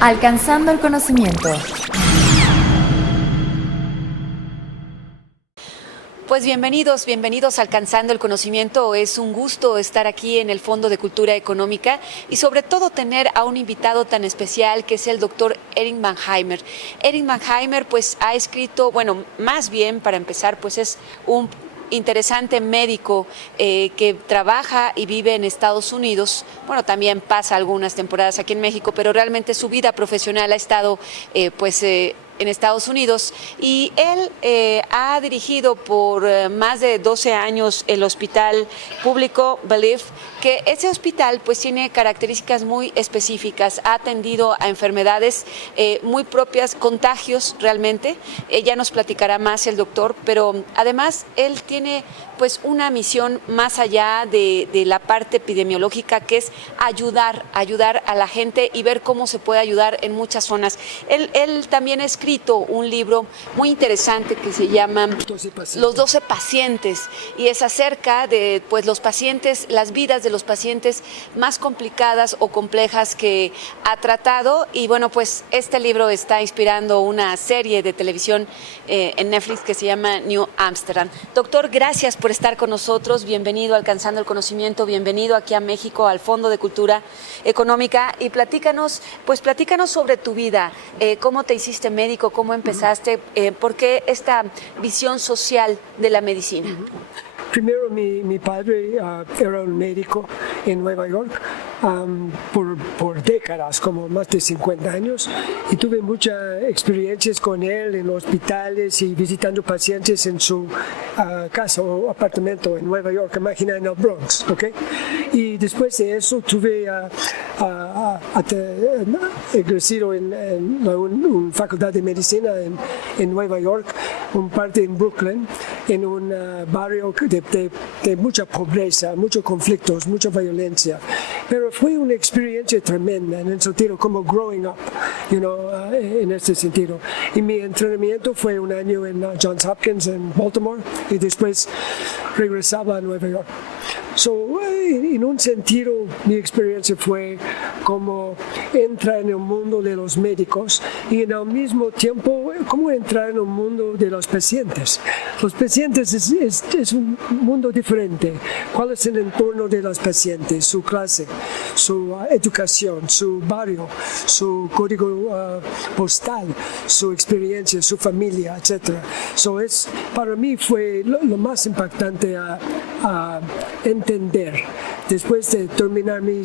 Alcanzando el conocimiento. Pues bienvenidos a Alcanzando el Conocimiento. Es un gusto estar aquí en el Fondo de Cultura Económica y sobre todo tener a un invitado tan especial que es el doctor Erik Manheimer. Erik Manheimer pues ha escrito, bueno, más bien para empezar pues es un interesante médico que trabaja y vive en Estados Unidos. Bueno, también pasa algunas temporadas aquí en México, pero realmente su vida profesional ha estado en Estados Unidos, y él ha dirigido por más de 12 años el hospital público Believe, que ese hospital pues tiene características muy específicas, ha atendido a enfermedades muy propias, contagios realmente. Ya nos platicará más el doctor, pero además él tiene pues una misión más allá de la parte epidemiológica, que es ayudar a la gente y ver cómo se puede ayudar en muchas zonas. Él también ha escrito un libro muy interesante que se llama Los 12 pacientes, y es acerca de pues los pacientes, las vidas de los pacientes más complicadas o complejas que ha tratado. Y bueno, pues este libro está inspirando una serie de televisión en Netflix que se llama New Amsterdam. Doctor, gracias por estar con nosotros. Bienvenido a Alcanzando el Conocimiento, bienvenido aquí a México, al Fondo de Cultura Económica, y platícanos sobre tu vida, cómo te hiciste médico, cómo empezaste, por qué esta visión social de la medicina. Primero, mi padre era un médico en Nueva York por décadas, como más de 50 años, y tuve muchas experiencias con él en hospitales y visitando pacientes en su casa o apartamento en Nueva York, imagina, en el Bronx, ¿ok? Y después de eso tuve egresado en una facultad de medicina en Nueva York, un parte en Brooklyn, en un barrio de mucha pobreza, muchos conflictos, mucha violencia. Pero fue una experiencia tremenda en el sentido como growing up, en este sentido. Y mi entrenamiento fue un año en Johns Hopkins en Baltimore, y después regresaba a Nueva York. En un sentido, mi experiencia fue como entrar en el mundo de los médicos y al mismo tiempo como entrar en el mundo de los pacientes. Los pacientes es un mundo diferente. ¿Cuál es el entorno de los pacientes? Su clase, su educación, su barrio, su código postal, su experiencia, su familia, etc. Para mí fue lo más impactante a entender después de terminar mi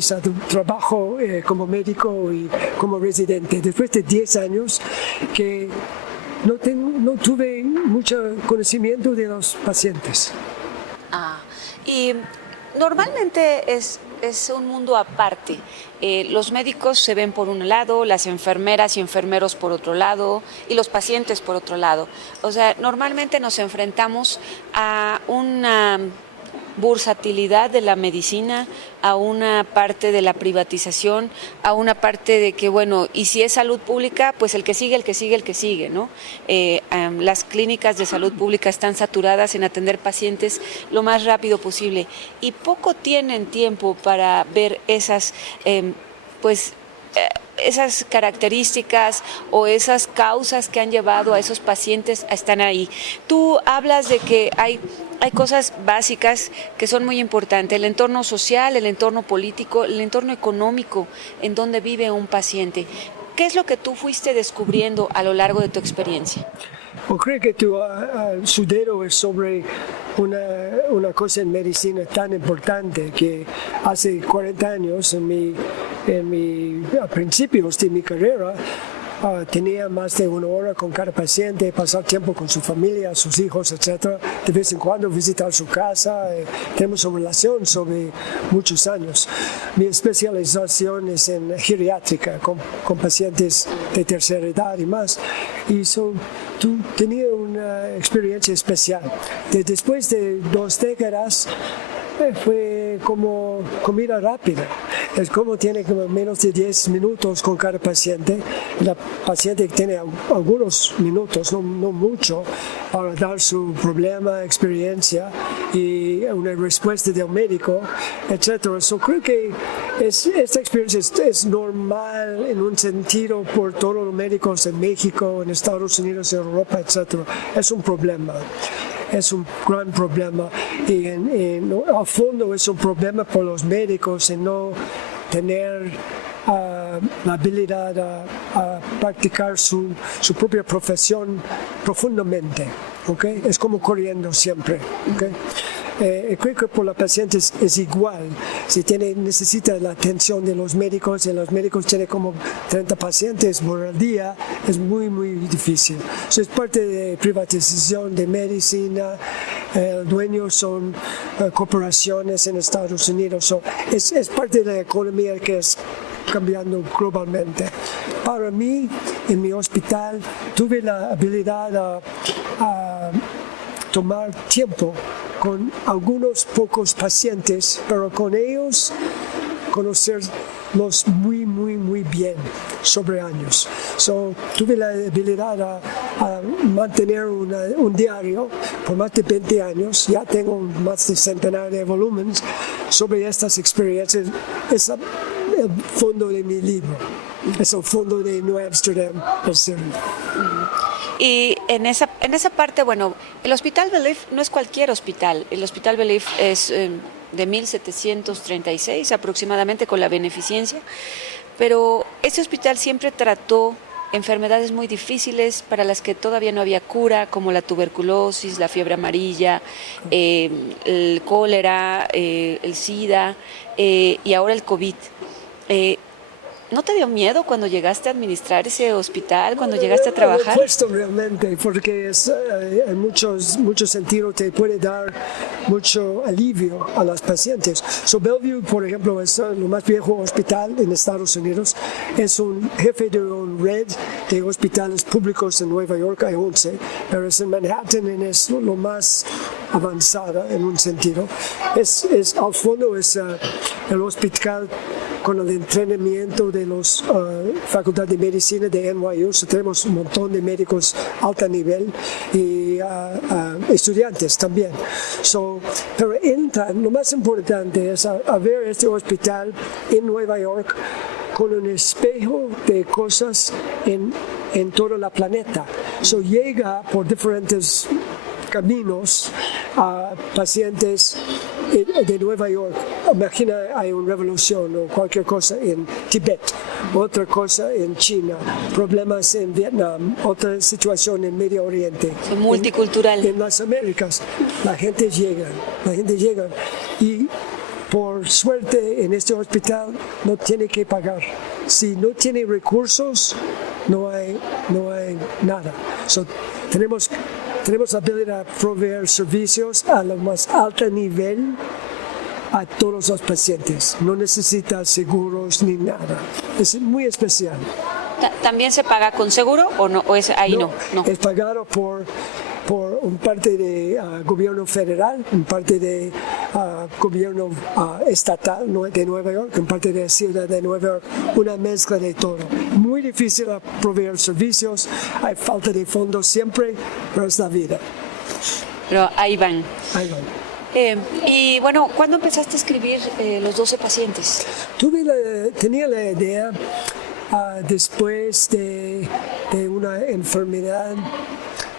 trabajo como médico y como residente, después de 10 años que no tuve mucho conocimiento de los pacientes. Y normalmente es un mundo aparte. Los médicos se ven por un lado, las enfermeras y enfermeros por otro lado, y los pacientes por otro lado. O sea, normalmente nos enfrentamos a una bursatilidad de la medicina, a una parte de la privatización, a una parte de que, bueno, y si es salud pública, pues el que sigue, ¿no? Las clínicas de salud pública están saturadas en atender pacientes lo más rápido posible, y poco tienen tiempo para ver esas esas características o esas causas que han llevado a esos pacientes a estar ahí. Tú hablas de que hay cosas básicas que son muy importantes: el entorno social, el entorno político, el entorno económico en donde vive un paciente. ¿Qué es lo que tú fuiste descubriendo a lo largo de tu experiencia? Creo que tu sudero es sobre una cosa en medicina tan importante que hace 40 años, a principios de mi carrera, tenía más de 1 hora con cada paciente, pasar tiempo con su familia, sus hijos, etc. De vez en cuando visitar su casa. Tenemos una relación sobre muchos años. Mi especialización es en geriátrica, con pacientes de tercera edad y más. Y tenía una experiencia especial. Después de 2 décadas, fue como comida rápida. es como tiene como menos de 10 minutos con cada paciente. La paciente tiene algunos minutos, no mucho, para dar su problema, experiencia y una respuesta del médico, etc. So, creo que esta experiencia es normal en un sentido por todos los médicos en México, en Estados Unidos, en Europa, etc. Es un problema. Es un gran problema y a fondo es un problema por los médicos en no tener la habilidad a practicar su propia profesión profundamente. ¿Okay? Es como corriendo siempre. ¿Okay? Creo que por la paciente es igual. Si necesita la atención de los médicos y los médicos tienen como 30 pacientes por el día, es muy difícil. Es parte de privatización de medicina. El dueño son corporaciones en Estados Unidos. Es parte de la economía que es cambiando globalmente. Para mí, en mi hospital, tuve la habilidad a tomar tiempo con algunos pocos pacientes, pero con ellos conocerlos muy bien sobre años. Tuve la habilidad a mantener un diario por más de 20 años. Ya tengo más de centenar de volúmenes sobre estas experiencias. Es el fondo de mi libro. Es el fondo de New Amsterdam. Y en esa parte, bueno, el Hospital Beleef no es cualquier hospital. El Hospital Beleef es de 1736 aproximadamente, con la beneficencia, pero este hospital siempre trató enfermedades muy difíciles para las que todavía no había cura, como la tuberculosis, la fiebre amarilla, el cólera, el SIDA y ahora el COVID. ¿No te dio miedo cuando llegaste a administrar ese hospital, cuando llegaste a trabajar? Puesto realmente, porque en muchos sentidos te puede dar mucho alivio a los pacientes. Bellevue, por ejemplo, es el más viejo hospital en Estados Unidos. Es un jefe de una red de hospitales públicos en Nueva York, hay 11, pero es en Manhattan y es lo más avanzado en un sentido. Al fondo es el hospital con el entrenamiento de los Facultad de Medicina de NYU. Tenemos un montón de médicos alto nivel y estudiantes también. Pero entran, lo más importante es a ver este hospital en Nueva York con un espejo de cosas en todo el planeta. Llega por diferentes caminos a pacientes de Nueva York. Imagina, hay una revolución o cualquier cosa en Tibet, otra cosa en China, problemas en Vietnam, otra situación en Medio Oriente. Multicultural. En las Américas, la gente llega y por suerte en este hospital no tiene que pagar. Si no tiene recursos, no hay nada. Tenemos la habilidad de proveer servicios a lo más alto nivel a todos los pacientes. No necesita seguros ni nada. Es muy especial. ¿También se paga con seguro o no? ¿O es ahí no? Es pagado por un parte de gobierno federal, un parte de gobierno estatal de Nueva York, un parte de ciudad de Nueva York, una mezcla de todo. Muy difícil proveer servicios, hay falta de fondos siempre, pero es la vida. Pero ahí van. Y bueno, ¿cuándo empezaste a escribir los 12 pacientes? Tenía la idea después de una enfermedad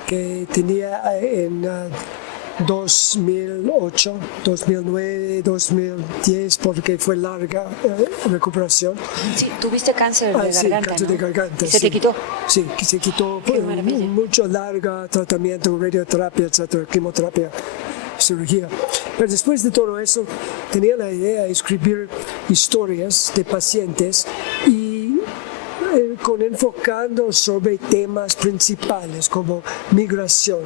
que tenía en 2008, 2009, 2010, porque fue larga recuperación. Sí, tuviste cáncer de garganta, sí, cáncer de garganta. ¿Se te quitó? Sí, se quitó. Mucho larga tratamiento, radioterapia, etcétera, quimioterapia, cirugía. Pero después de todo eso, tenía la idea de escribir historias de pacientes y enfocando sobre temas principales como migración,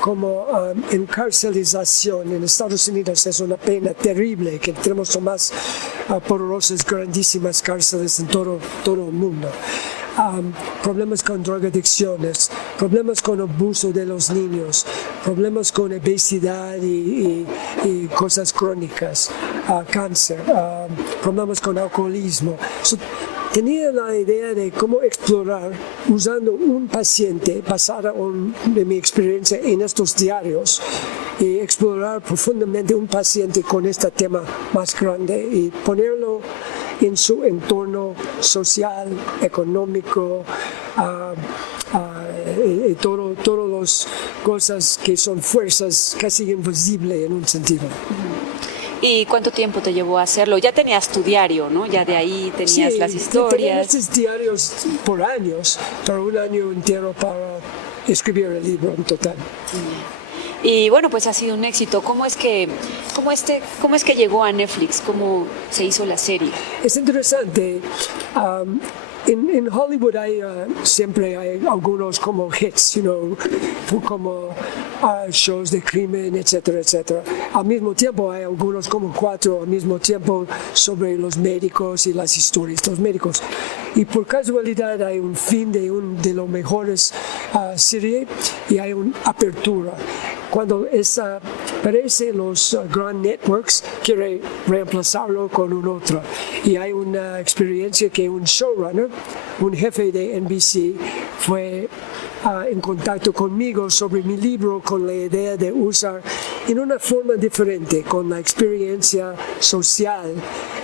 como encarcelización. En Estados Unidos es una pena terrible que tenemos más poderosas, grandísimas cárceles en todo el mundo. Problemas con drogadicciones, problemas con abuso de los niños, problemas con obesidad y cosas crónicas, cáncer, problemas con alcoholismo. Tenía la idea de cómo explorar, usando un paciente, basada de mi experiencia en estos diarios, y explorar profundamente un paciente con este tema más grande y ponerlo en su entorno social, económico, y todas las cosas que son fuerzas casi invisibles en un sentido. ¿Y cuánto tiempo te llevó a hacerlo? Ya tenías tu diario, ¿no? Ya de ahí tenías las Tenía historias. estos diarios por años, pero un año entero para escribir el libro en total. Y bueno, pues ha sido un éxito. ¿Cómo es que llegó a Netflix? ¿Cómo se hizo la serie? Es interesante. En Hollywood siempre hay algunos como hits, como shows de crimen, etcétera, etcétera. Al mismo tiempo hay algunos como 4 al mismo tiempo sobre los médicos y las historias de los médicos. Y por casualidad hay un fin de los mejores series y hay una apertura. Cuando aparece los grand networks, quiere reemplazarlo con un otro. Y hay una experiencia que un showrunner, un jefe de NBC, fue en contacto conmigo sobre mi libro con la idea de usar en una forma diferente, con la experiencia social,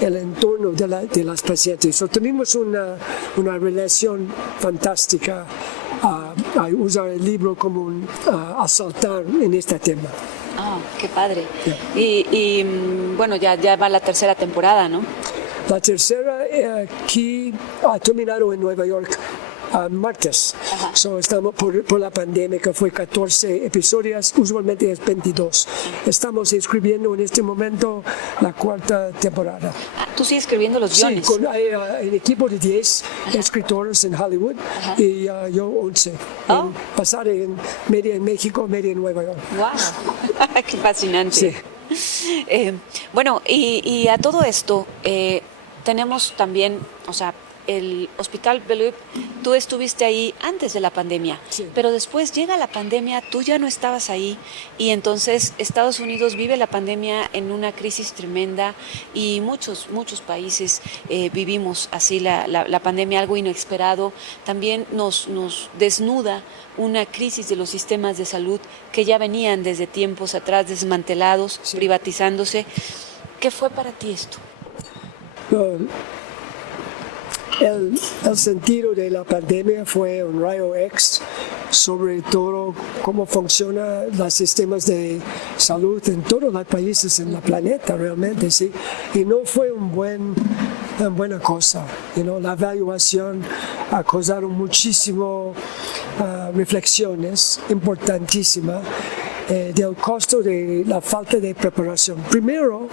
el entorno de las pacientes. So, tenemos una relación fantástica a usar el libro como a saltar en este tema. Ah, qué padre. Yeah. Y bueno, ya va la tercera temporada, ¿no? La tercera aquí ha terminado en Nueva York martes. So, estamos por la pandemia, que fue 14 episodios, usualmente es 22. Estamos escribiendo en este momento la 4ª temporada. ¿Tú sigues escribiendo los guiones? Sí, hay un equipo de 10 escritores en Hollywood y yo 11. Pasar media en México, media en Nueva York. ¡Wow! ¡Qué fascinante! Sí. Bueno, y a todo esto tenemos también, o sea, el Hospital Bellevue, tú estuviste ahí antes de la pandemia, sí. Pero después llega la pandemia, tú ya no estabas ahí y entonces Estados Unidos vive la pandemia en una crisis tremenda y muchos países vivimos así la pandemia, algo inesperado. También nos desnuda una crisis de los sistemas de salud que ya venían desde tiempos atrás desmantelados, sí. Privatizándose. ¿Qué fue para ti esto? El sentido de la pandemia fue un rayo X sobre todo cómo funcionan los sistemas de salud en todos los países en el planeta realmente, sí. Y no fue una buena cosa. La evaluación ha causado muchísimas reflexiones importantísimas del costo de la falta de preparación. Primero,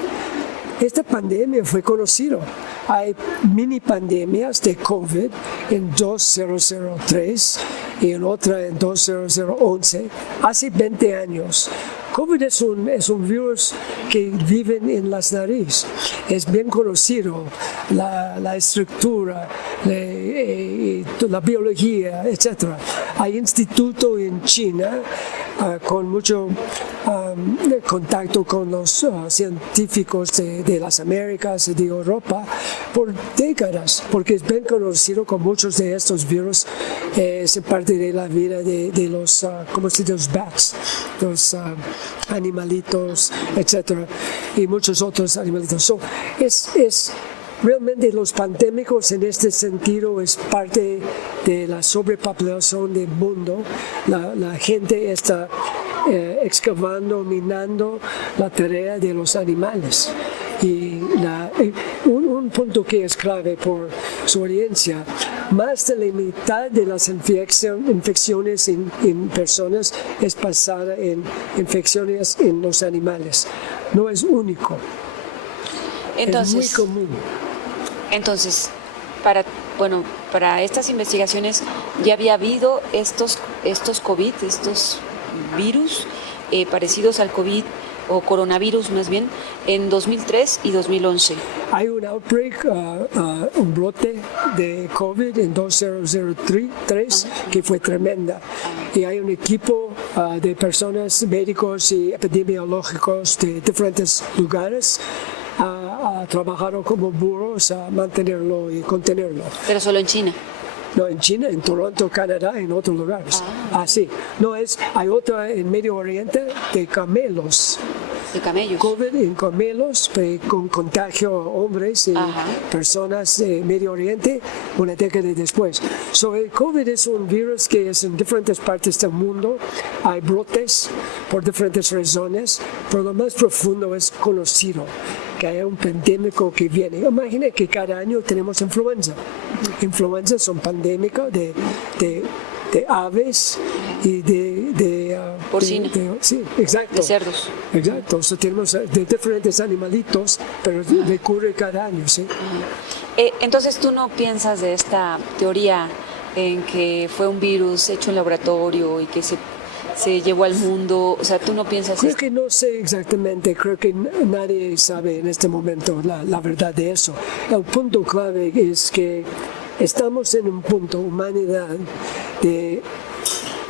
esta pandemia fue conocida. Hay mini pandemias de COVID en 2003 y en otra en 2011, hace 20 años. COVID es un virus que vive en las narices. Es bien conocido, la estructura, la biología, etc. Hay instituto en China con mucho contacto con los científicos de las Américas y de Europa por décadas, porque es bien conocido con muchos de estos virus, es parte de la vida de los, ¿cómo se dice? Los bats, los animalitos, etc. Y muchos otros animalitos. So, realmente los pandémicos en este sentido es parte de la sobrepopulación del mundo. La gente está excavando, minando la tarea de los animales. Y un punto que es clave por su audiencia, más de la mitad de las infecciones en personas es basada en infecciones en los animales. No es único. Entonces, es muy común. Entonces, para estas investigaciones ya había habido estos COVID, estos virus parecidos al COVID o coronavirus más bien, en 2003 y 2011. Hay un outbreak, un brote de COVID en 2003 que fue tremenda. Y hay un equipo de personas, médicos y epidemiológicos de diferentes lugares ha trabajado como burros a mantenerlo y contenerlo. Pero solo en China. No, en China, en Toronto, Canadá, en otros lugares. Sí. No, hay otra en Medio Oriente de camelos. De camellos. COVID en camelos con contagio a hombres y personas de Medio Oriente una década después. El COVID es un virus que es en diferentes partes del mundo. Hay brotes por diferentes razones, pero lo más profundo es conocido, que hay un pandémico que viene. Imagina que cada año tenemos influenza. Influenza son pandémicos de aves y porcino. Sí, exacto. De cerdos. Exacto. Tenemos de diferentes animalitos, pero recurre cada año, sí. Entonces, ¿tú no piensas de esta teoría en que fue un virus hecho en laboratorio y que se llevó al mundo? O sea, ¿tú no piensas Creo que no sé exactamente, creo que nadie sabe en este momento la verdad de eso. El punto clave es que estamos en un punto, humanidad, de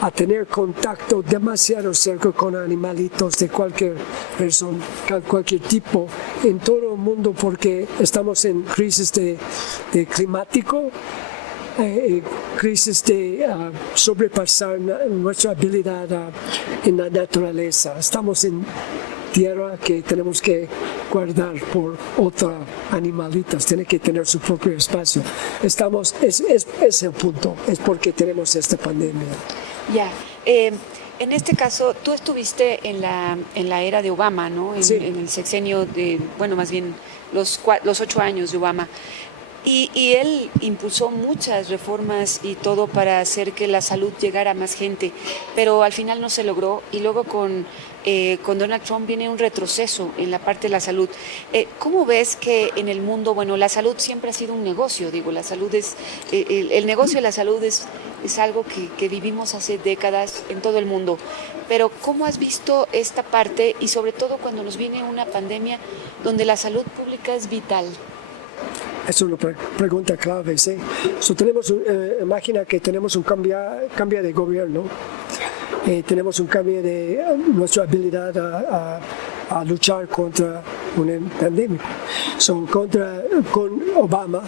a tener contacto demasiado cerca con animalitos de cualquier razón, cualquier tipo, en todo el mundo, porque estamos en crisis de climático, crisis de sobrepasar nuestra habilidad en la naturaleza. Estamos en tierra que tenemos que guardar por otros animalitos, tiene que tener su propio espacio. Es el punto, es porque tenemos esta pandemia. Ya. En este caso, tú estuviste en la era de Obama, ¿no? En el sexenio de, bueno, más bien los 8 años de Obama. Y él impulsó muchas reformas y todo para hacer que la salud llegara a más gente, pero al final no se logró. Y luego con Donald Trump viene un retroceso en la parte de la salud. ¿Cómo ves que en el mundo, bueno, la salud siempre ha sido un negocio? Digo, la salud es, el negocio de la salud es algo que vivimos hace décadas en todo el mundo. Pero ¿cómo has visto esta parte y sobre todo cuando nos viene una pandemia donde la salud pública es vital? Es una pregunta clave, sí. Imagina que tenemos un cambio de gobierno, tenemos un cambio de nuestra habilidad a luchar contra una pandemia. Con Obama,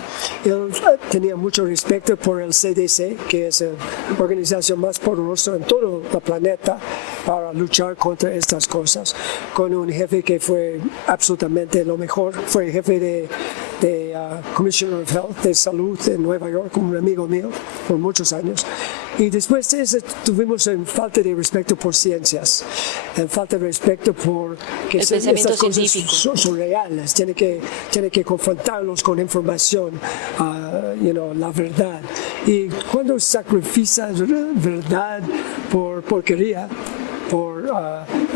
él tenía mucho respeto por el CDC, que es la organización más poderosa en todo el planeta para luchar contra estas cosas, con un jefe que fue absolutamente lo mejor, fue jefe de Commissioner of Health, de salud en Nueva York, un amigo mío por muchos años. Y después de eso tuvimos falta de respeto por ciencias, falta de respeto por que estas cosas son reales, tiene que confrontarlos con información, la verdad. Y cuando sacrificas verdad por porquería, por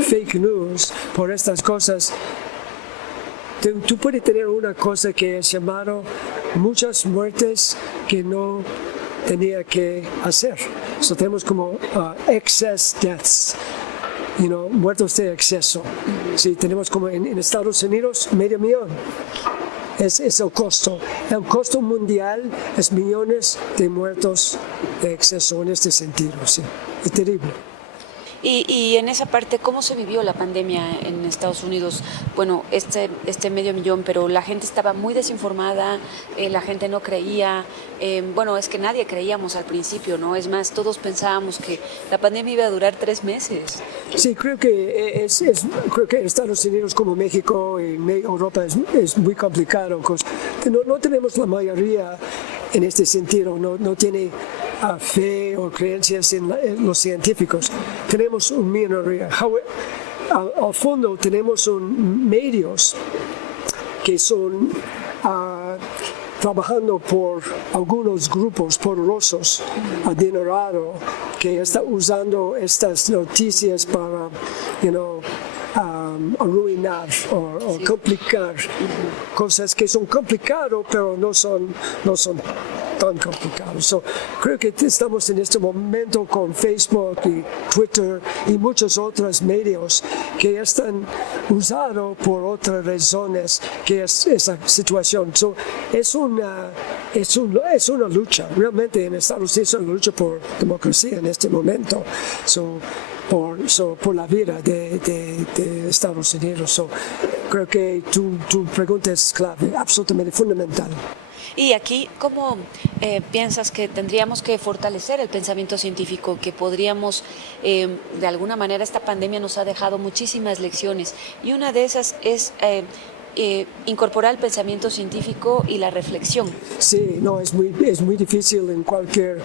fake news, por estas cosas, tú puedes tener una cosa que es llamado muchas muertes que no tenía que hacer. Tenemos como excess deaths, muertos de exceso. Sí, tenemos como en Estados Unidos 500,000. Es el costo. El costo mundial es millones de muertos de exceso en este sentido. Sí, es terrible. Y en esa parte, ¿cómo se vivió la pandemia en Estados Unidos? Bueno, este 500,000, pero la gente estaba muy desinformada, la gente no creía, bueno, es que nadie creíamos al principio, ¿no? Es más, todos pensábamos que la pandemia iba a durar 3 meses. Sí, creo que creo que Estados Unidos como México y Europa es muy complicado. No tenemos la mayoría en este sentido, no tiene fe o creencias en los científicos. Tenemos una minoría. Al fondo tenemos medios que son trabajando por algunos grupos poderosos, adinerados, que están usando estas noticias para, arruinar o complicar cosas que son complicadas, pero no son tan complicados. Creo que estamos en este momento con Facebook y Twitter y muchos otros medios que están usados por otras razones que es esa situación. Es una lucha, realmente en Estados Unidos es una lucha por democracia en este momento. Por la vida de Estados Unidos. Creo que tu pregunta es clave, absolutamente fundamental. Y aquí, ¿cómo piensas que tendríamos que fortalecer el pensamiento científico? Que podríamos, de alguna manera, esta pandemia nos ha dejado muchísimas lecciones y una de esas es incorporar el pensamiento científico y la reflexión. Sí, no, es muy difícil en cualquier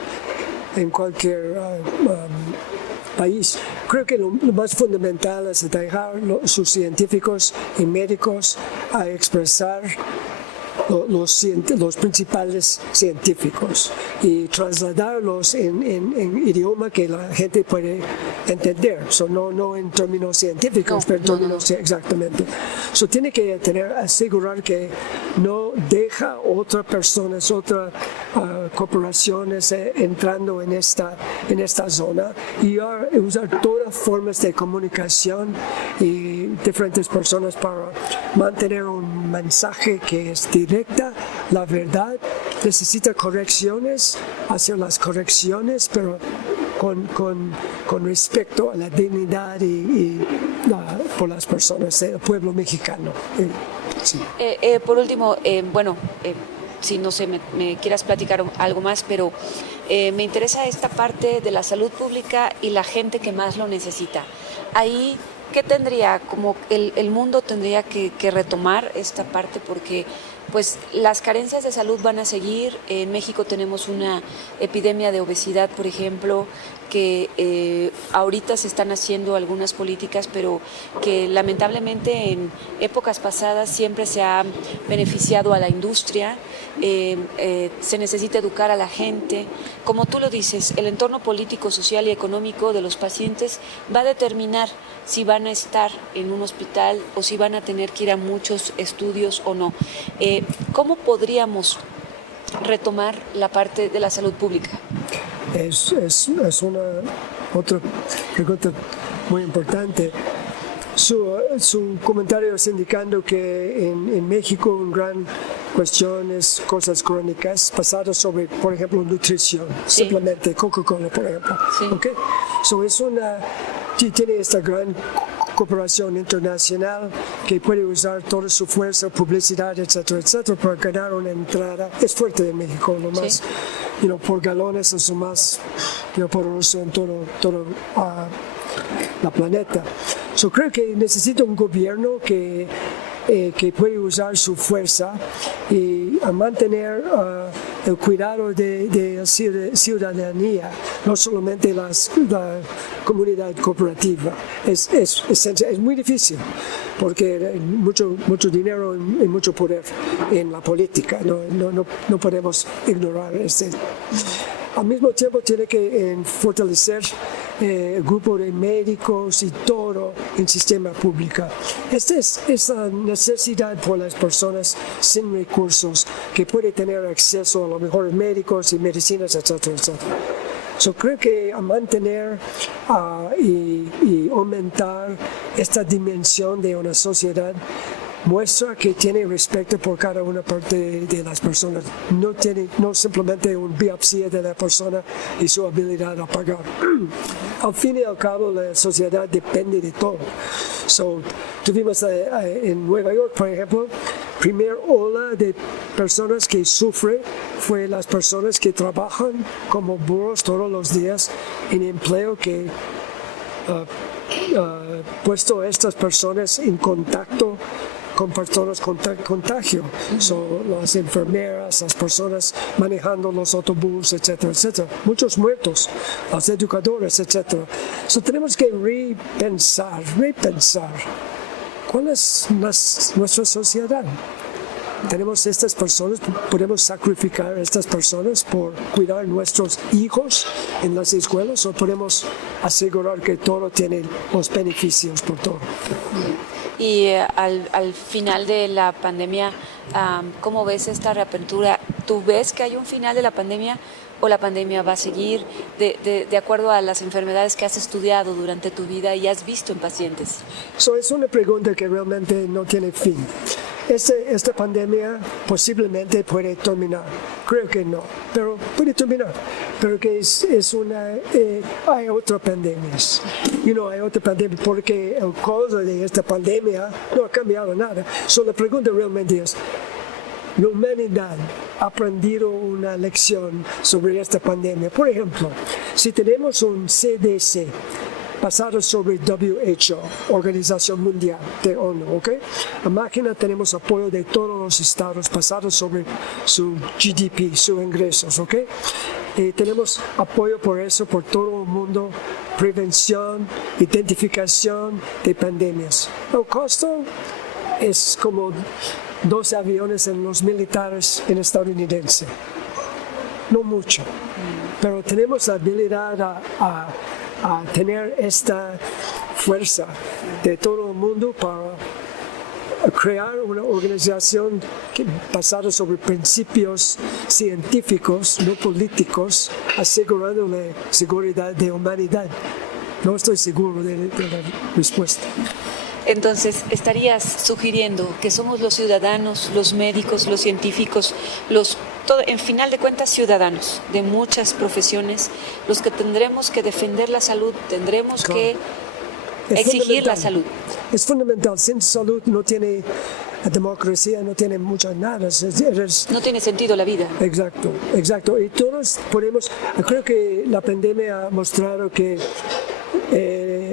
país. Creo que lo más fundamental es dejar a sus científicos y médicos a expresar los principales científicos y trasladarlos en idioma que la gente puede entender, no en términos científicos, pero en términos exactamente. Tiene que asegurar que no deja otras personas, otras corporaciones entrando en esta zona y usar todas formas de comunicación y diferentes personas para mantener un mensaje que es directa, la verdad, necesita correcciones, hacer las correcciones, pero con respecto a la dignidad por las personas del pueblo mexicano. Sí. Por último, si no sé, me quieras platicar algo más, pero me interesa esta parte de la salud pública y la gente que más lo necesita. Ahí, ¿qué tendría, como el mundo tendría que retomar esta parte? Porque pues las carencias de salud van a seguir. En México tenemos una epidemia de obesidad, por ejemplo, que ahorita se están haciendo algunas políticas, pero que lamentablemente en épocas pasadas siempre se ha beneficiado a la industria. Se necesita educar a la gente. Como tú lo dices, el entorno político, social y económico de los pacientes va a determinar si van a estar en un hospital o si van a tener que ir a muchos estudios o no. ¿Cómo podríamos retomar la parte de la salud pública? Es una otra pregunta muy importante. Su comentario es indicando que en México una gran cuestión es cosas crónicas pasadas sobre, por ejemplo, nutrición, sí. Simplemente Coca-Cola, por ejemplo. Sí. Okay? Tiene esta gran cooperación internacional que puede usar toda su fuerza, publicidad, etcétera, etcétera, para ganar una entrada. Es fuerte en México, lo más, sí. Por galones es lo más poderoso en todo la planeta. Creo que necesita un gobierno que puede usar su fuerza y mantener el cuidado de la ciudadanía, no solamente la comunidad cooperativa. Es muy difícil porque hay mucho dinero y mucho poder en la política. No podemos ignorar este. Al mismo tiempo tiene que fortalecer el grupo de médicos y todo el sistema público. Esta es la necesidad por las personas sin recursos que pueden tener acceso a los mejores médicos y medicinas, etcétera, etcétera. Creo que a mantener y aumentar esta dimensión de una sociedad muestra que tiene respeto por cada una parte de las personas. No simplemente una biopsia de la persona y su habilidad a pagar. Al fin y al cabo, la sociedad depende de todo. Tuvimos en Nueva York, por ejemplo, primera ola de personas que sufren fue las personas que trabajan como burros todos los días en empleo que puesto a estas personas en contacto con personas con contagio. Las enfermeras, las personas manejando los autobuses, etcétera, etcétera. Muchos muertos, los educadores, etcétera. Tenemos que repensar cuál es nuestra sociedad. Tenemos estas personas, podemos sacrificar a estas personas por cuidar a nuestros hijos en las escuelas o podemos asegurar que todo tiene los beneficios por todo. Y al final de la pandemia, ¿cómo ves esta reapertura? ¿Tú ves que hay un final de la pandemia o la pandemia va a seguir de acuerdo a las enfermedades que has estudiado durante tu vida y has visto en pacientes? Es una pregunta que realmente no tiene fin. esta pandemia posiblemente puede terminar. Creo que no, pero puede terminar. Pero que hay otras pandemias. Hay otra pandemia porque el causa de esta pandemia no ha cambiado nada. La pregunta realmente es, la humanidad ha aprendido una lección sobre esta pandemia. Por ejemplo, si tenemos un CDC, basado sobre WHO, Organización Mundial de ONU, ¿ok? La máquina tenemos apoyo de todos los estados basados sobre su GDP, sus ingresos, ¿ok? Tenemos apoyo por eso, por todo el mundo, prevención, identificación de pandemias. El costo es como 12 aviones en los militares en estadounidense. No mucho, pero tenemos la habilidad a tener esta fuerza de todo el mundo para crear una organización basada sobre principios científicos, no políticos, asegurando la seguridad de la humanidad. No estoy seguro de la respuesta. Entonces, estarías sugiriendo que somos los ciudadanos, los médicos, los científicos, en final de cuentas ciudadanos de muchas profesiones, los que tendremos que defender la salud, tendremos que exigir la salud. Es fundamental. Sin salud no tiene democracia, no tiene mucho nada. No tiene sentido la vida. Exacto, exacto. Y todos creo que la pandemia ha mostrado que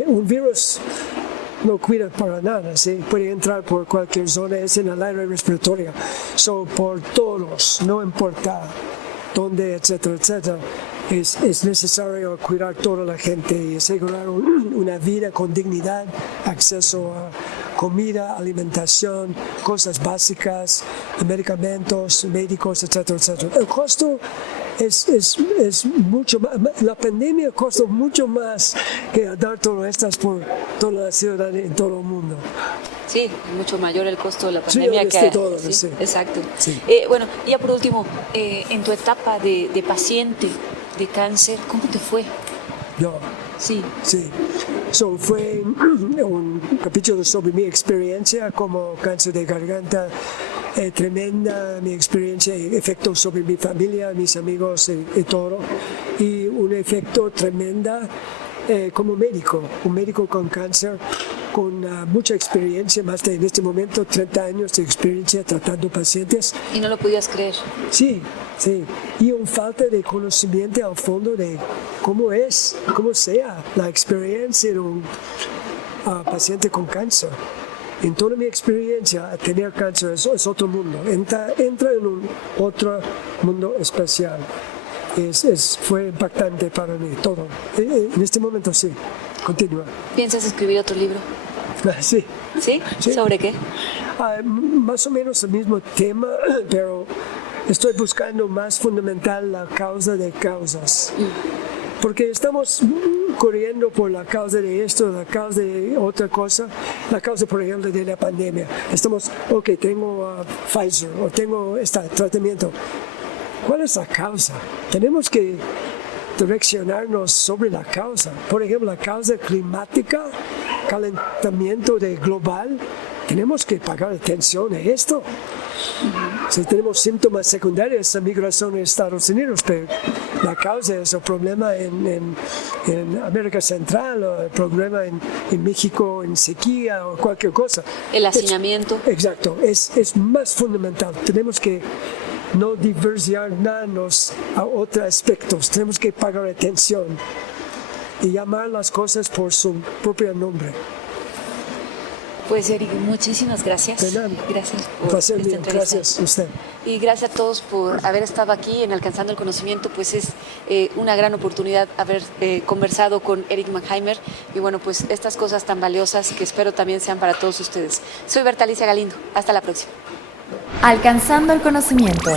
un virus no cuida para nada, ¿sí? Puede entrar por cualquier zona, es en el aire respiratorio. Por todos, no importa dónde, etcétera, etcétera, es necesario cuidar a toda la gente y asegurar una vida con dignidad, acceso a comida, alimentación, cosas básicas, medicamentos, médicos, etcétera, etcétera. El costo es mucho más, la pandemia costó mucho más que dar todas estas por toda la ciudad en todo el mundo. Sí, mucho mayor el costo de la pandemia sí, que todo, sí, sí. Exacto. Sí. Bueno, ya por último, en tu etapa de paciente de cáncer, ¿cómo te fue? Yo. Sí. Fue un capítulo sobre mi experiencia como cáncer de garganta. Tremenda mi experiencia, efecto sobre mi familia, mis amigos y todo. Y un efecto tremenda como médico, un médico con cáncer, con mucha experiencia, más de en este momento 30 años de experiencia tratando pacientes. ¿Y no lo podías creer? Sí. Y una falta de conocimiento al fondo de cómo sea la experiencia de un paciente con cáncer. En toda mi experiencia, tener cáncer es otro mundo, entra en un otro mundo especial. Fue impactante para mí todo. En este momento sí, continúa. ¿Piensas escribir otro libro? Sí. ¿Sí? ¿Sobre qué? Más o menos el mismo tema, pero estoy buscando más fundamental la causa de causas. Porque estamos corriendo por la causa de esto, la causa de otra cosa, la causa, por ejemplo, de la pandemia. Tengo Pfizer o tengo este tratamiento. ¿Cuál es la causa? Tenemos que direccionarnos sobre la causa. Por ejemplo, la causa climática, calentamiento global. Tenemos que pagar atención a esto. Si tenemos síntomas secundarios, la migración a Estados Unidos, pero la causa es el problema en América Central, o el problema en México, en sequía o cualquier cosa. El hacinamiento. Exacto, es más fundamental. Tenemos que no diversificarnos a otros aspectos, tenemos que pagar atención y llamar las cosas por su propio nombre. Pues Eric, muchísimas gracias. De nada. Gracias por Placer esta mío. entrevista. Gracias a usted. Y gracias a todos por haber estado aquí en Alcanzando el Conocimiento, pues es una gran oportunidad haber conversado con Eric Mannheimer y bueno, pues estas cosas tan valiosas que espero también sean para todos ustedes. Soy Berta Alicia Galindo, hasta la próxima. Alcanzando el Conocimiento.